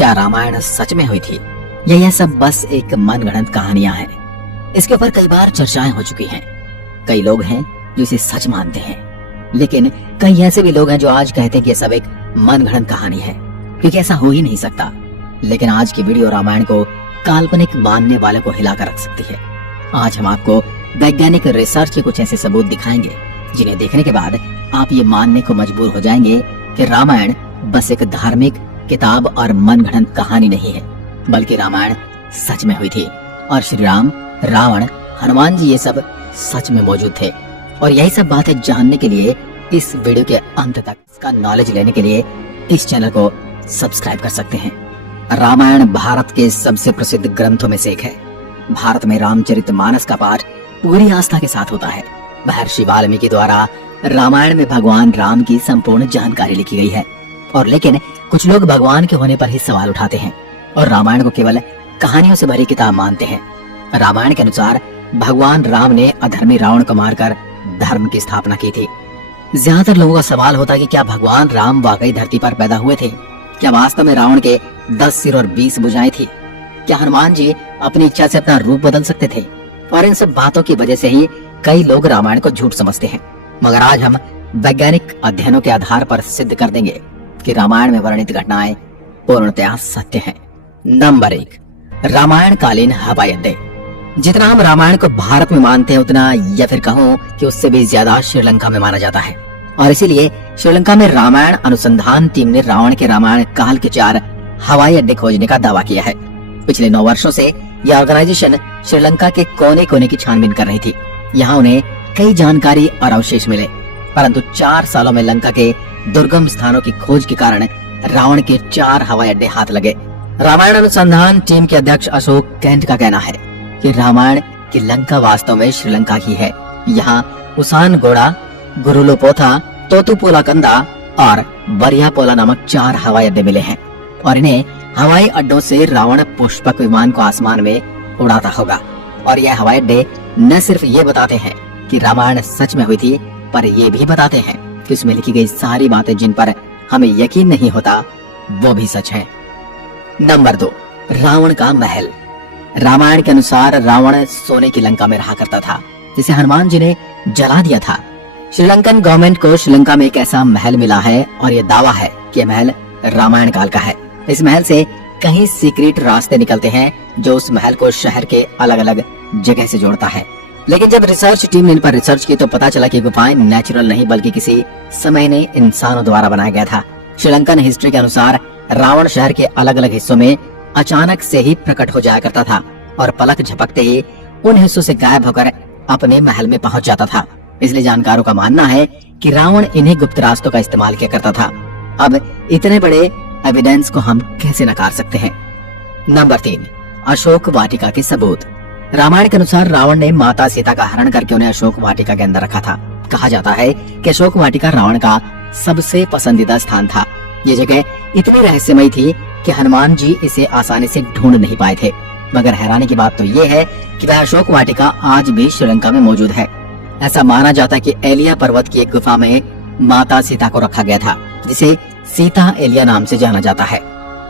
क्या रामायण सच में हुई थी या यह सब बस एक मनगढ़ंत कहानियां हैं? इसके ऊपर कई बार चर्चाएं हो चुकी हैं। कई लोग हैं जो इसे सच मानते हैं, लेकिन कई ऐसे भी लोग हैं जो आज कहते हैं कि यह सब एक मनगढ़ंत कहानी है, क्योंकि ऐसा हो ही नहीं सकता। लेकिन आज की वीडियो रामायण को काल्पनिक मानने वाले को हिलाकर रख सकती है। आज हम आपको वैज्ञानिक रिसर्च के कुछ ऐसे सबूत दिखाएंगे जिन्हें देखने के बाद आप ये मानने को मजबूर हो जाएंगे कि रामायण बस एक धार्मिक किताब और मनगढ़ंत कहानी नहीं है, बल्कि रामायण सच में हुई थी और श्री राम, रावण, हनुमान जी ये सब सच में मौजूद थे। और यही सब बातें जानने के लिए इस वीडियो के अंत तक इसका नॉलेज लेने के लिए इस चैनल को सब्सक्राइब कर सकते हैं। रामायण भारत के सबसे प्रसिद्ध ग्रंथों में से एक है। भारत में रामचरितमानस का पाठ पूरी आस्था के साथ होता है। महर्षि वाल्मीकि द्वारा रामायण में भगवान राम की संपूर्ण जानकारी लिखी गई है। और लेकिन कुछ लोग भगवान के होने पर ही सवाल उठाते हैं और रामायण को केवल कहानियों से भरी किताब मानते हैं। रामायण के अनुसार भगवान राम ने अधर्मी रावण को मारकर धर्म की स्थापना की थी। ज्यादातर लोगों का सवाल होता है कि क्या भगवान राम वाकई धरती पर पैदा हुए थे? क्या वास्तव में रावण के 10 सिर और 20 भुजाएं थी? क्या हनुमान जी अपनी इच्छा से अपना रूप बदल सकते थे? और इन सब बातों की वजह से ही कई लोग रामायण को झूठ समझते हैं। मगर आज हम वैज्ञानिक अध्ययनों के आधार पर सिद्ध कर देंगे कि रामायण में वर्णित घटनाएं पूर्णतया सत्य हैं। नंबर 1, रामायण कालीन हवाई अड्डे। जितना हम रामायण को भारत में मानते हैं, उतना या फिर कहूँ कि उससे भी ज्यादा श्रीलंका में माना जाता है। और इसीलिए श्रीलंका में रामायण अनुसंधान टीम ने रावण के रामायण काल के 4 हवाई अड्डे खोजने का दावा किया है। पिछले 9 वर्षों से यह ऑर्गेनाइजेशन श्रीलंका के कोने कोने की छानबीन कर रही थी। यहाँ उन्हें कई जानकारी और अवशेष मिले, परंतु 4 सालों में लंका के दुर्गम स्थानों की खोज के कारण रावण के 4 हवाई अड्डे हाथ लगे। रामायण अनुसंधान टीम के अध्यक्ष अशोक कैंट का कहना है कि रामायण की लंका वास्तव में श्रीलंका ही है। यहाँ उसानगोड़ा, गुरुलोपोथा, तोतुपुला कंदा और बरियापोला नामक 4 हवाई अड्डे मिले हैं और इन्हें हवाई अड्डों से रावण पुष्पक विमान को आसमान में उड़ाता होगा। और यह हवाई अड्डे न सिर्फ ये बताते हैं कि रामायण सच में हुई थी, पर ये भी बताते हैं कि इसमें लिखी गई सारी बातें जिन पर हमें यकीन नहीं होता वो भी सच है। नंबर 2, रावण का महल। रामायण के अनुसार रावण सोने की लंका में रहा करता था, जिसे हनुमान जी ने जला दिया था। श्रीलंकन गवर्नमेंट को श्रीलंका में एक ऐसा महल मिला है और यह दावा है कि यह महल रामायण काल का है। इस महल से कई सीक्रेट रास्ते निकलते हैं जो उस महल को शहर के अलग अलग जगह से जोड़ता है। लेकिन जब रिसर्च टीम ने इन पर रिसर्च की तो पता चला कि गुफाएं नेचुरल नहीं बल्कि किसी समय ने इंसानों द्वारा बनाया गया था। श्रीलंकन हिस्ट्री के अनुसार रावण शहर के अलग अलग हिस्सों में अचानक से ही प्रकट हो जाया करता था और पलक झपकते ही उन हिस्सों से गायब होकर अपने महल में पहुंच जाता था। इसलिए जानकारों का मानना है कि रावण इन्हीं गुप्त रास्तों का इस्तेमाल किया करता था। अब इतने बड़े एविडेंस को हम कैसे नकार सकते हैं? नंबर 3, अशोक वाटिका के सबूत। रामायण के अनुसार रावण ने माता सीता का हरण करके उन्हें अशोक वाटिका के अंदर रखा था। कहा जाता है कि अशोक वाटिका रावण का सबसे पसंदीदा स्थान था। ये जगह इतनी रहस्यमयी थी कि हनुमान जी इसे आसानी से ढूंढ नहीं पाए थे। मगर हैरानी की बात तो ये है कि वह अशोक वाटिका आज भी श्रीलंका में मौजूद है। ऐसा माना जाता है कि एलिया पर्वत की एक गुफा में माता सीता को रखा गया था, जिसे सीता एलिया नाम से जाना जाता है।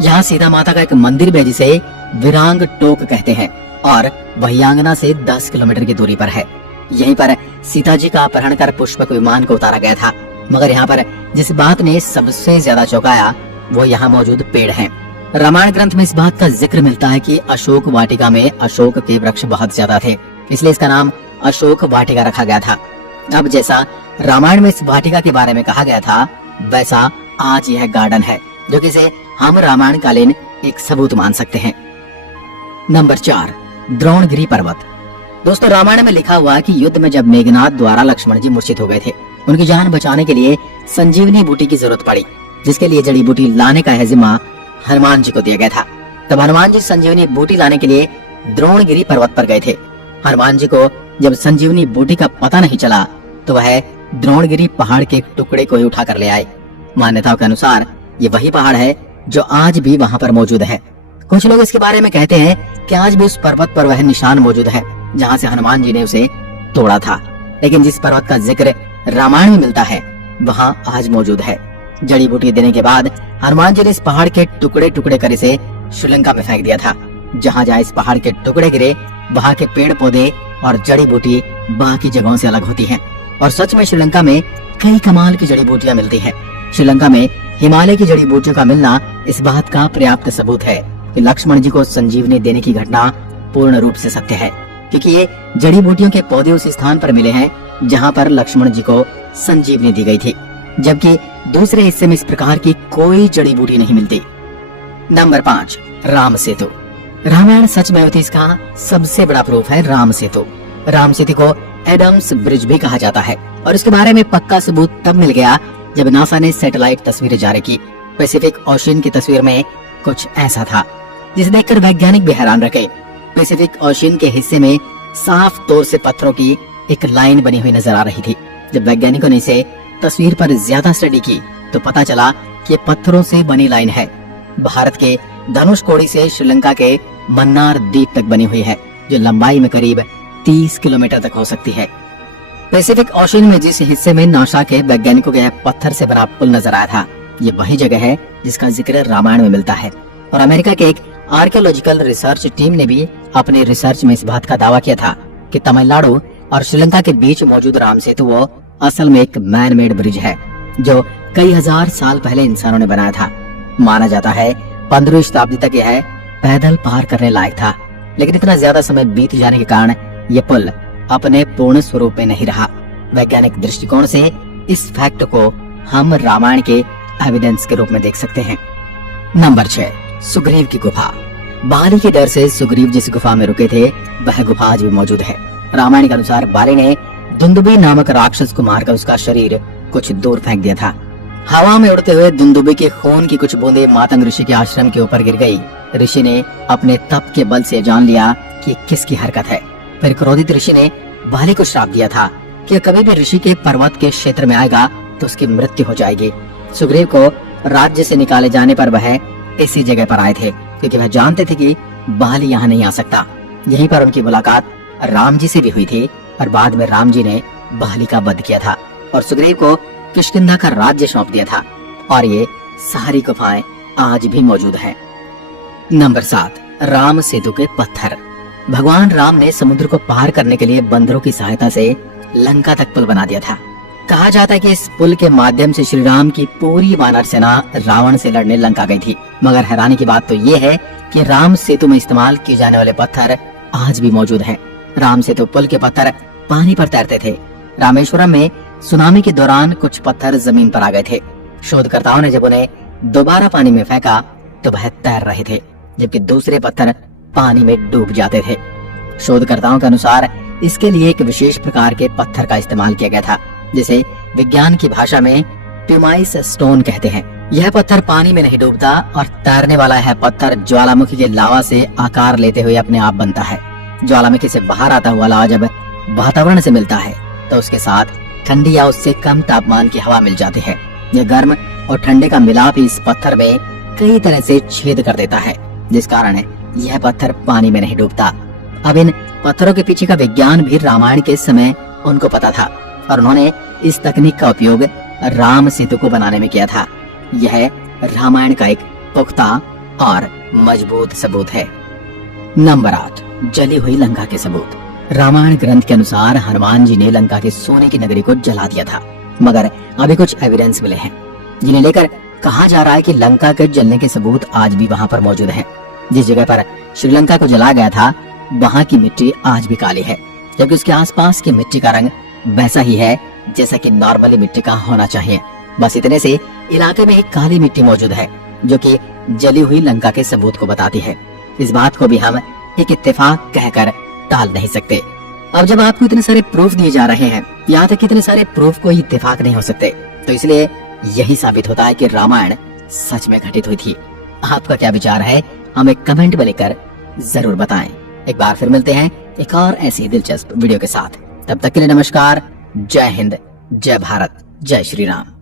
यहाँ सीता माता का एक मंदिर भी है जिसे विरांग टोक कहते हैं और वही आंगना से 10 किलोमीटर की दूरी पर है। यहीं पर सीता जी का अपहरण कर पुष्पक विमान को उतारा गया था। मगर यहाँ पर जिस बात ने सबसे ज्यादा चौंकाया वो यहाँ मौजूद पेड़ हैं। रामायण ग्रंथ में इस बात का जिक्र मिलता है कि अशोक वाटिका में अशोक के वृक्ष बहुत ज्यादा थे, इसलिए इसका नाम अशोक वाटिका रखा गया था। अब जैसा रामायण में इस वाटिका के बारे में कहा गया था, वैसा आज यह गार्डन है, जो कि इसे हम रामायण कालीन एक सबूत मान सकते हैं। नंबर 4, द्रोणगिरी पर्वत। दोस्तों, रामायण में लिखा हुआ है कि युद्ध में जब मेघनाद द्वारा लक्ष्मण जी मूर्छित हो गए थे, उनकी जान बचाने के लिए संजीवनी बूटी की जरूरत पड़ी, जिसके लिए जड़ी बूटी लाने का जिम्मा हनुमान जी को दिया गया था। तब हनुमान जी संजीवनी बूटी लाने के लिए द्रोणगिरी पर्वत पर गए थे। हनुमान जी को जब संजीवनी बूटी का पता नहीं चला तो वह द्रोणगिरी पहाड़ के एक टुकड़े को ही उठा कर ले आए। मान्यताओं के अनुसार ये वही पहाड़ है जो आज भी वहाँ पर मौजूद है। कुछ लोग इसके बारे में कहते हैं कि आज भी उस पर्वत पर वह निशान मौजूद है जहाँ से हनुमान जी ने उसे तोड़ा था। लेकिन जिस पर्वत का जिक्र रामायण में मिलता है वहाँ आज मौजूद है। जड़ी बूटी देने के बाद हनुमान जी ने इस पहाड़ के टुकड़े टुकड़े कर इसे श्रीलंका में फेंक दिया था। जहाँ जहाँ इस पहाड़ के टुकड़े गिरे वहाँ के पेड़ पौधे और जड़ी बूटी बाकी जगहों से अलग होती हैं। और सच में श्रीलंका में कई कमाल की जड़ी बूटियां मिलती हैं। श्रीलंका में हिमालय की जड़ी बूटियों का मिलना इस बात का पर्याप्त सबूत है कि लक्ष्मण जी को संजीवनी देने की घटना पूर्ण रूप से सत्य है, क्योंकि ये जड़ी बूटियों के पौधे उस स्थान पर मिले हैं जहाँ पर लक्ष्मण जी को संजीवनी दी गई थी, जबकि दूसरे हिस्से में इस प्रकार की कोई जड़ी बूटी नहीं मिलती। नंबर 5, राम सेतु। रामायण सच में इसका सबसे बड़ा प्रूफ है राम सेतु। राम सेतु को एडम्स ब्रिज भी कहा जाता है और इसके बारे में पक्का सबूत तब मिल गया जब नासा ने सैटेलाइट तस्वीरें जारी की। पैसिफिक ओशियन की तस्वीर में कुछ ऐसा था जिसे देखकर वैज्ञानिक भी हैरान रह गए। पैसिफिक ओशियन के हिस्से में साफ तौर से पत्थरों की एक लाइन बनी हुई नजर आ रही थी। जब वैज्ञानिकों ने इसे तस्वीर पर ज्यादा स्टडी की तो पता चला कि पत्थरों से बनी लाइन है। भारत के धनुषकोडी से श्रीलंका के मन्नार द्वीप तक बनी हुई है, जो लंबाई में करीब 30 किलोमीटर तक हो सकती है। पैसिफिक ओशियन में जिस हिस्से में नासा के वैज्ञानिकों के पत्थर से बना पुल नजर आया था, ये वही जगह है जिसका जिक्र रामायण में मिलता है। और अमेरिका के एक आर्कियोलॉजिकल रिसर्च टीम ने भी अपने रिसर्च में इस बात का दावा किया था कि तमिलनाडु और श्रीलंका के बीच मौजूद राम सेतु वो असल में एक मैन मेड ब्रिज है, जो कई हजार साल पहले इंसानों ने बनाया था। माना जाता है 15वीं शताब्दी तक यह पैदल पार करने लायक था, लेकिन इतना ज्यादा समय बीत जाने के कारण ये पुल अपने पूर्ण स्वरूप में नहीं रहा। वैज्ञानिक दृष्टिकोण से इस फैक्ट को हम रामायण के एविडेंस के रूप में देख सकते हैं। नंबर 6, सुग्रीव की गुफा। बाली के डर से सुग्रीव जिस गुफा में रुके थे वह गुफा आज भी मौजूद है। रामायण के अनुसार बाली ने दुंदुबी नामक राक्षस को मारकर उसका शरीर कुछ दूर फेंक दिया था। हवा में उड़ते हुए दुंदुबी के खून की कुछ बूंदें मातंग ऋषि के आश्रम के ऊपर गिर गई। ऋषि ने अपने तप के बल से जान लिया कि किसकी हरकत है। फिर क्रोधित ऋषि ने बाली को श्राप दिया था कि कभी भी ऋषि के पर्वत के क्षेत्र में आएगा तो उसकी मृत्यु हो जाएगी। सुग्रीव को राज्य से निकाले जाने पर वह इसी जगह पर आए थे, क्योंकि वह जानते थे कि बाली यहाँ नहीं आ सकता। यहीं पर उनकी मुलाकात राम जी से भी हुई थी और बाद में राम जी ने बाली का वध किया था और सुग्रीव को किष्किंधा का राज्य सौंप दिया था। और ये सारी गुफाएं आज भी मौजूद हैं। नंबर 7, राम सेतु के पत्थर। भगवान राम ने समुद्र को पार करने के लिए बंदरों की सहायता से लंका तक पुल बना दिया था। कहा जाता है कि इस पुल के माध्यम से श्री राम की पूरी वानर सेना रावण से लड़ने लंका गई थी। मगर हैरानी की बात तो ये है कि राम सेतु में इस्तेमाल किए जाने वाले पत्थर आज भी मौजूद हैं। राम सेतु पुल के पत्थर पानी पर तैरते थे। रामेश्वरम में सुनामी के दौरान कुछ पत्थर जमीन पर आ गए थे। शोधकर्ताओं ने जब उन्हें दोबारा पानी में फेंका तो वह तैर रहे थे, जबकि दूसरे पत्थर पानी में डूब जाते थे। शोधकर्ताओं के अनुसार इसके लिए एक विशेष प्रकार के पत्थर का इस्तेमाल किया गया था, जिसे विज्ञान की भाषा में प्यूमाइस स्टोन कहते हैं। यह पत्थर पानी में नहीं डूबता और तैरने वाला यह पत्थर ज्वालामुखी के लावा से आकार लेते हुए अपने आप बनता है। ज्वालामुखी से बाहर आता हुआ लावा जब वातावरण से मिलता है तो उसके साथ ठंडी या उससे कम तापमान की हवा मिल जाती है। यह गर्म और ठंडे का मिलाप ही इस पत्थर में कई तरह से छेद कर देता है, जिस कारण यह पत्थर पानी में नहीं डूबता। अब इन पत्थरों के पीछे का विज्ञान भी रामायण के समय उनको पता था और उन्होंने इस तकनीक का उपयोग राम सेतु को बनाने में किया था। यह रामायण का एक पुख्ता और मजबूत सबूत है। नंबर 8, जली हुई लंका के सबूत। रामायण ग्रंथ के अनुसार हनुमान जी ने लंका के सोने की नगरी को जला दिया था, मगर अभी कुछ एविडेंस मिले हैं जिन्हें लेकर कहा जा रहा है कि लंका के जलने के सबूत आज भी वहां पर मौजूद हैं। जिस जगह पर श्रीलंका को जलाया गया था वहां की मिट्टी आज भी काली है, जबकि उसके आसपास की मिट्टी का रंग वैसा ही है जैसा कि नॉर्मली मिट्टी का होना चाहिए। बस इतने से इलाके में एक काली मिट्टी मौजूद है जो कि जली हुई लंका के सबूत को बताती है। इस बात को भी हम एक इत्तेफाक कहकर टाल नहीं सकते। अब जब आपको इतने सारे प्रूफ दिए जा रहे हैं, यहाँ तक इतने सारे प्रूफ कोई इत्तेफाक नहीं हो सकते, तो इसलिए यही साबित होता है कि रामायण सच में घटित हुई थी। आपका क्या विचार है हमें कमेंट में लिखकर जरूर बताएं। एक बार फिर मिलते हैं एक और ऐसी दिलचस्प वीडियो के साथ। तब तक के लिए नमस्कार। जय हिंद, जय भारत, जय श्री राम।